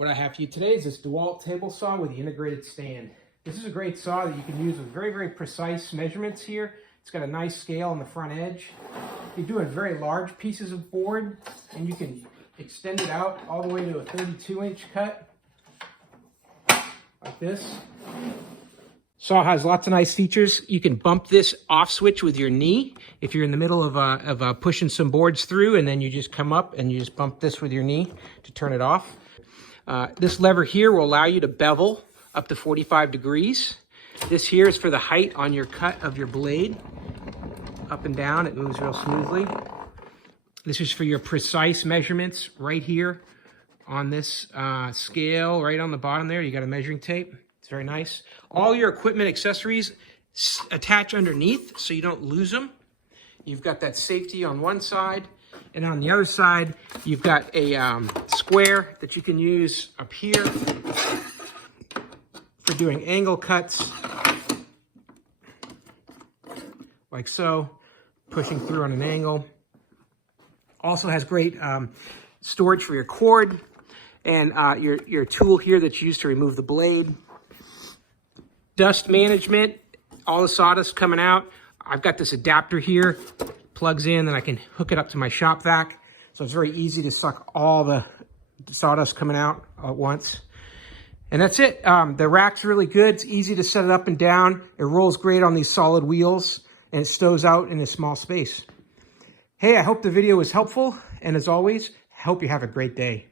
What I have for you today is this DeWalt table saw with the integrated stand. This is a great saw that you can use with very, very precise measurements here. It's got a nice scale on the front edge. You're doing very large pieces of board, and you can extend it out all the way to a 32-inch cut, like this. Saw has lots of nice features. You can bump this off switch with your knee if you're in the middle of pushing some boards through, and then you just come up and you just bump this with your knee to turn it off. This lever here will allow you to bevel up to 45 degrees. This here is for the height on your cut of your blade. Up and down, it moves real smoothly. This is for your precise measurements right here on this scale, right on the bottom there. You got a measuring tape. It's very nice. All your equipment accessories attach underneath so you don't lose them. You've got that safety on one side, and on the other side, you've got a square that you can use up here for doing angle cuts, like so, pushing through on an angle. Also has great storage for your cord and your tool here that's used to remove the blade. Dust management, all the sawdust coming out. I've got this adapter here, plugs in, and I can hook it up to my shop vac. So it's very easy to suck all the sawdust coming out at once. And that's it. The rack's really good. It's easy to set it up and down. It rolls great on these solid wheels, and it stows out in a small space. Hey, I hope the video was helpful. And as always, I hope you have a great day.